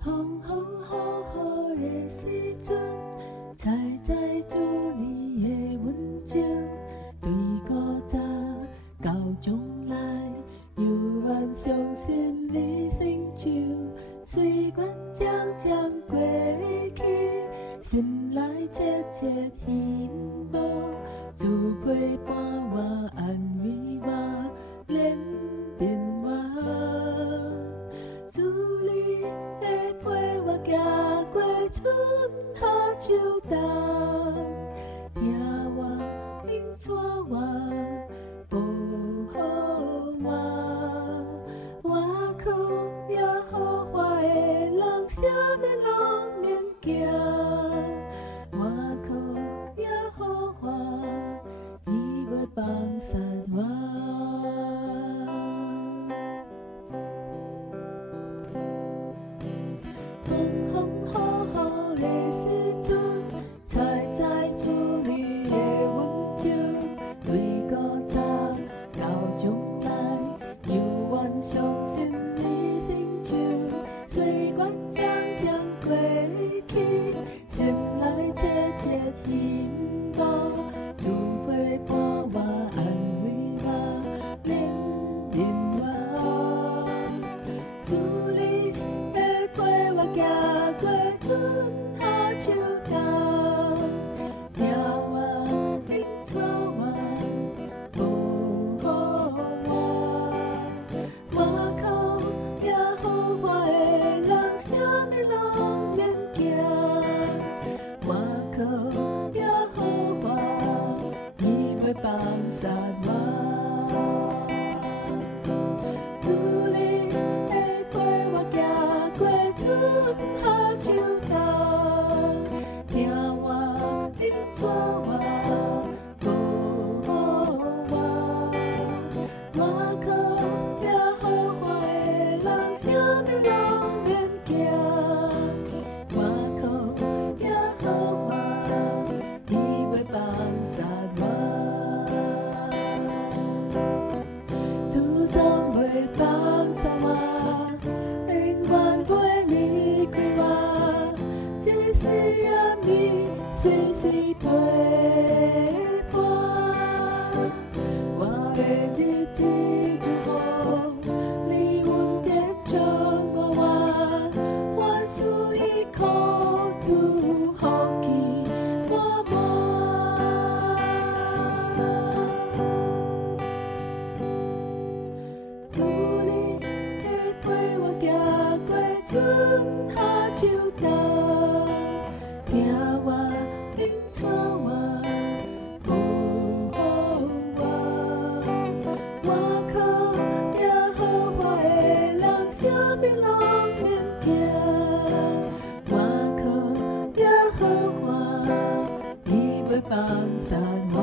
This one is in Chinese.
风风雨雨的时阵，采采主你的温情，对古早到将来，犹原相信你成就。岁月渐渐过去，心内切切希望，主陪伴我，安慰我，怜悯我。主你会陪我行过春夏秋冬，听我引带我，保护我。我靠耶和华的人，啥物拢免惊。我靠耶和华，伊袂放散我。风风雨雨的时阵，采采主你的温情，对古早到将来，犹原相信你成就。岁月渐渐过去，心内切切希望，主陪伴我，安慰我，怜悯我。主你会陪我行过春夏秋冬，听我引带我，保护我。我靠耶和华的人，啥物拢免惊。我靠耶和华，伊袂放散我。主你会陪我行过春夏秋冬，听我引带我，保护我。我靠耶和华的人，啥物拢免惊。我靠耶和华，伊袂放散我。主总袂放散我，永远陪你开我，即使暗暝随时陪伴。我的日子如风，你稳定掌握我，万事依靠主福气满满。主你会陪我行过春夏秋冬，听我引带我，保护我。我靠耶和华的人，啥物拢免惊。我靠耶和华，伊袂放散我。